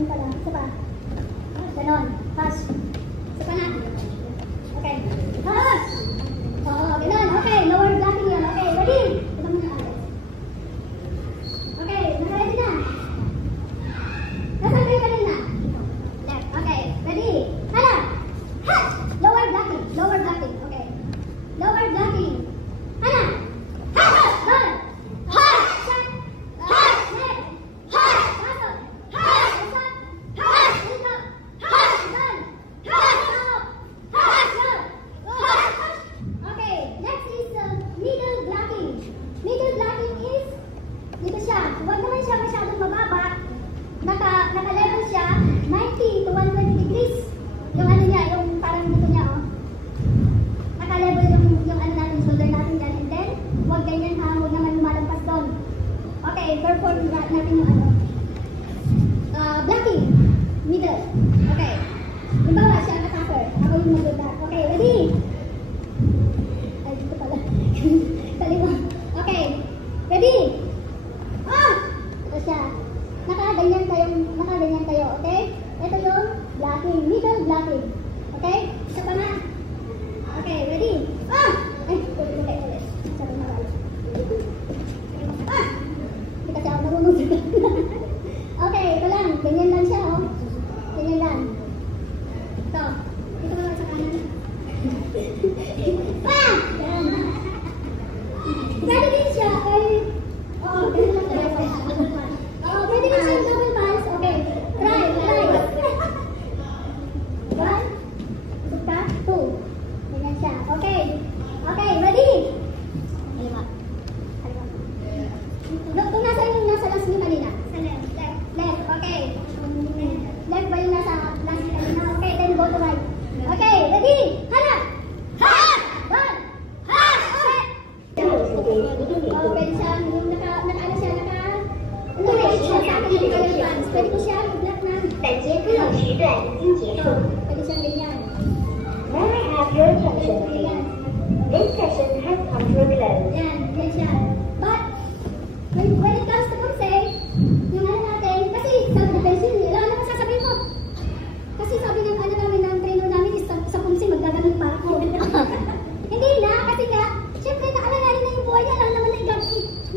ganun pala. Isa pa. Ganon. Touch. Isa pa na. Okay. Touch. Oo, ganon. Okay, lower blocking yan. Okay, ready? Ito muna ulit. Okay, naka-ready na. Nasaan kayo kanina? Left. Okay, ready? Hala! Ha! Lower blocking. Lower blocking. Okay. Lower blocking. Hala! Ha! Doon! Ha! Shot! Ha! Left! Ha! Pasok! Ha! Pasok! Ha! Dito! Ha! Doon! Ha! Pasok! Ha! Doon! Ha! Okay, next is middle blocking. Middle blocking is dito siya. Huwag naman siya masyadong mababa. Naka-level siya 90 to 120 degrees. Yung ano niya, yung parang dito niya, oh. Naka-level yung ano natin, shoulder natin dyan. And then, huwag ganyan ha, huwag naman lumalampas doon. Okay, perform natin yung ano. Blocking. Middle. Okay. Halimbawa, siya ang attacker. Ako yung mag-block. Okay, ready? Ay, dito pala. Kaliwa. Okay. Ready? Ah! Ito siya. Nakaganyan kayo, okay? Ito yung blocking, middle blocking. Okay? Isa pa na. Okay, ready? Ah! Ay, ulit. Sabi na wala. Ah! Hindi kasi ako marunong sila. Okay, ito lang. Ganyan lang siya, oh. Ganyan lang. Ito. Dito ka lang sa kanan. Ah! Yan. Pwede din siya, ay... Oo, ganyan lang siya. Pwede din siya double pulse. Okay. Try. 1, 2. Ganyan siya. Okay. Okay, ready? Kaliwa. Kung nasa last niyo kanina? Sa left. Left. Okay. Left ba yung nasa last niyo kanina? Okay, then go to right. Okay, ready? Hala! Ha! One! Ha! Set! Okay siya. Yung naka-ano siya, pwede ko siya i-block na.本节课时段已经结束。 Pwede siyang ganyan. May I have your attention, please? This session has come to a close. Yan siya. But, when it comes to pumse, yung ano natin, kasi self-defense yun, wala naman sasabihin ko. Kasi sabi ng ano namin, ng trainer namin, is sa pumse, magaganon pa ako. Hindi na, kasi nga, syempre, naalalain na yung buhay niya, lang naman na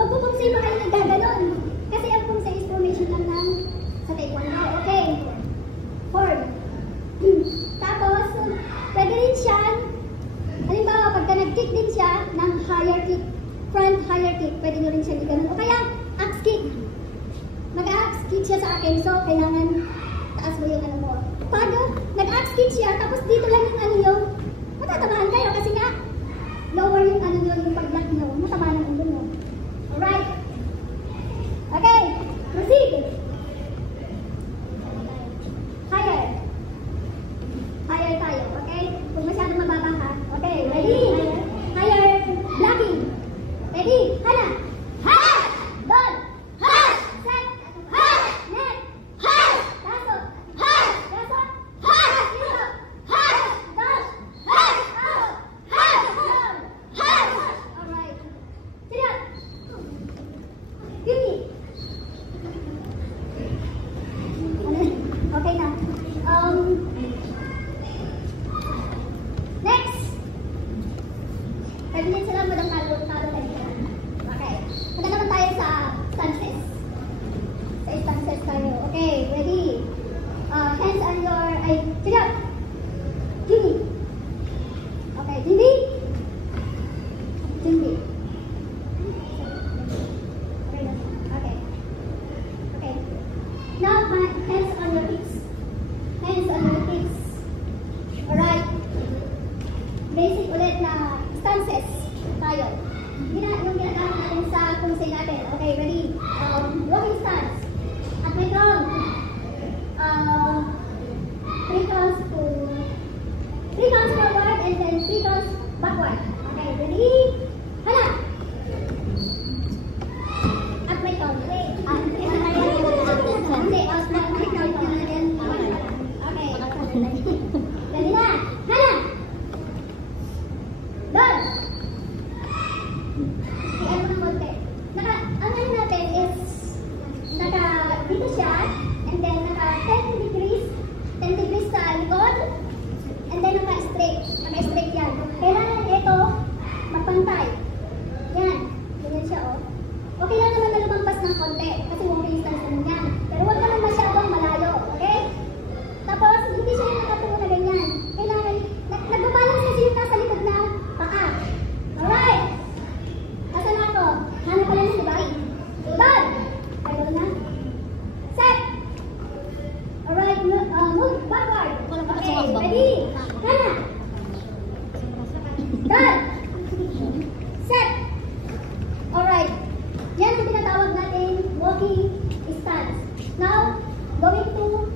magpupumse mo kayo nagaganon. Kasi ang pumse is formation lang ng sa taekwondo. Okay. Form. Tapos, pwede rin siya, halimbawa, pagka nag-kick din siya ng higher kick, front higher kick, pwede nyo rin siya ganun. O kaya, axe kick. Mag-axe kick siya sa akin, so kailangan taas mo yung ano mo. Pag nag-axe kick siya, tapos dito lang yung ano nyo, matatamaan kayo kasi nga, lower yung ano nyo, yung pag-block nyo, matamaan ang ulo nyo. Alright. Okay, proceed. Higher tayo, okay? Kung masyadong mababa ka. Okay, ready? Higher blocking. Ready? Hala! Ha! Doon! Ha! Set! Ha! Net! Ha! Pasok! Ha! Pasok! Ha! Dito! Ha! Doon! Ha! Out! Ha! Down! Ha! Alright. Sit up! move backward. Okay, ready? Hana. Done. Set. Alright. Yan ang tinatawag natin walking stance. Now, going to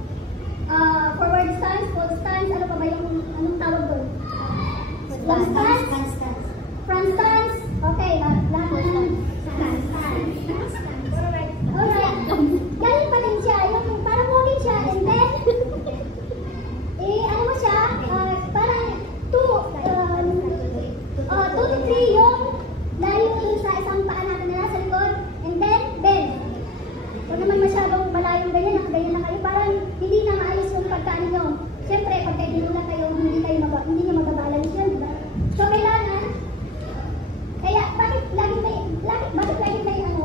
forward stance, full stance, ano pa ba yung anong tawag doon? Long stance? Front stance? Okay, lahat ng stance. Alright. Ganun pa din siya. Yung parang walking siya and then ano mo siya? Parang 2 to 3 yung layo yung sa isang paa natin na nasa likod and then bend. Huwag naman masyadong malayong ganyan, nakaganyan na kayo. Parang hindi na maayos yung pagkaan nyo. Siyempre, pag dinula kayo, hindi nyo magabalance yun, diba? So, kailangan, kaya, bakit laging may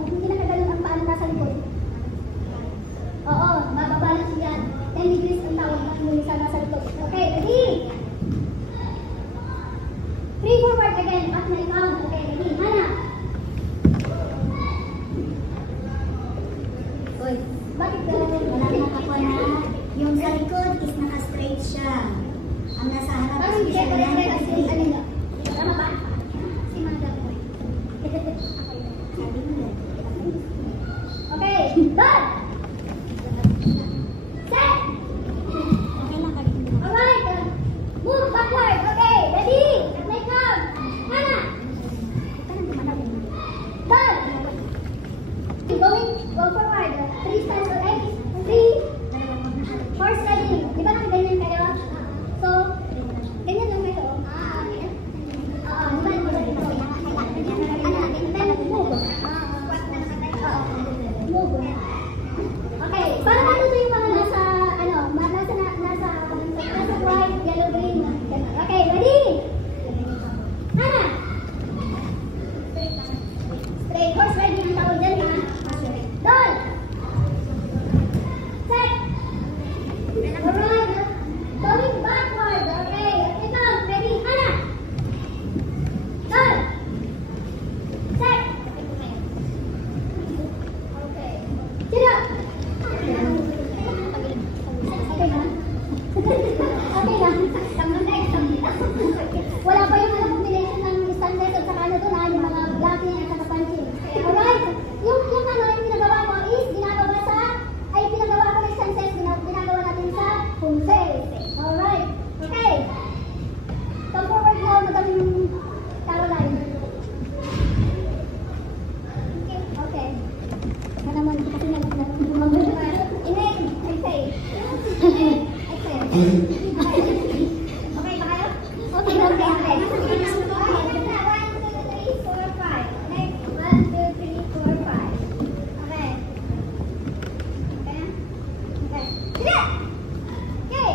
hindi nakaganon ang paa na nasa likod? Oo, mababalance yan. 10 degrees ang tawag na yung isa nasa likod. Okay, ready? 3 forward again, at na count. Okay, ready? Hana. Uy, bakit Ako na, yung sa likod is naka-straight siya. Ang nasa harap parang is hindi siya siya na kasi ano nyo? Tama ba? Si Madam. Sabi mo yan. Okay, done! Set! Okay lang kami. Alright, move backward. Okay, ready? At may count. Hana. Done! Go forward. 3 steps, okay? 3 horse riding. Di ba nakaganyan kayo? So, ganyan lang kayo. Di ba? Then, move. Move. Okay, parang ano na yung mga nasa white, yellow, green. Okay, ready? Hana. Straight horse riding ang tawag dyan, ha? Done. Set. Alright. Going backward. Okay. Ito. Ready? Hana. Done. Set. Okay. Sit up. Okay na? Okay na. Wala pa yung combination ng stances at saka ano doon, yung mga blocking at saka punching. Alright? Yung ginagawa ko is, pinagawa ko ng stances, ginagawa natin sa punse. Alright? Okay. Come forward now, Madam Caroline. Okay. Ano naman, kasi Init, exhale. Exhale. Okay ba kayo? Okay, okay. 1, 2, 3, 4, 5. Next, 1, 2, 3, 4, 5. Okay. Okay na? Okay. Sige! Okay.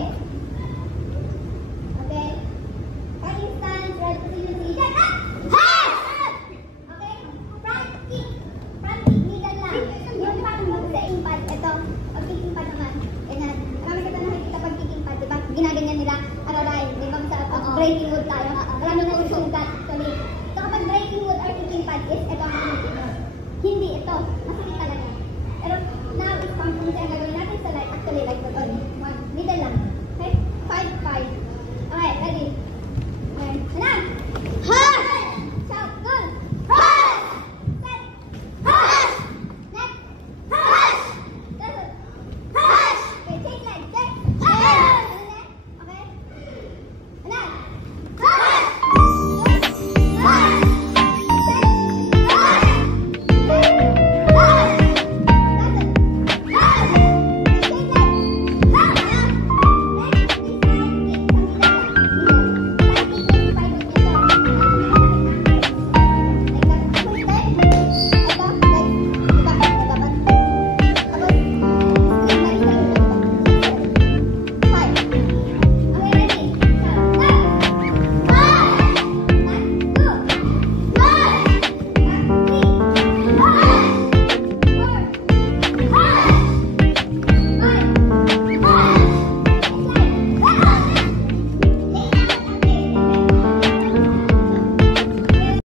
Okay. Fighting stance, right position, seated. Up! Up! Okay. Front kick. Front kick, middle lang. Yung pang mag-kicking pad. Ito. Pag-kicking pad naman. Ganyan. Marami kita nakikita pag-kicking pad. Diba? Ginaganyan nila. Araray. Diba sa breaking wood tayo? Marami na yung sugat. Actually. So kapag breaking wood or kicking pad is ito ang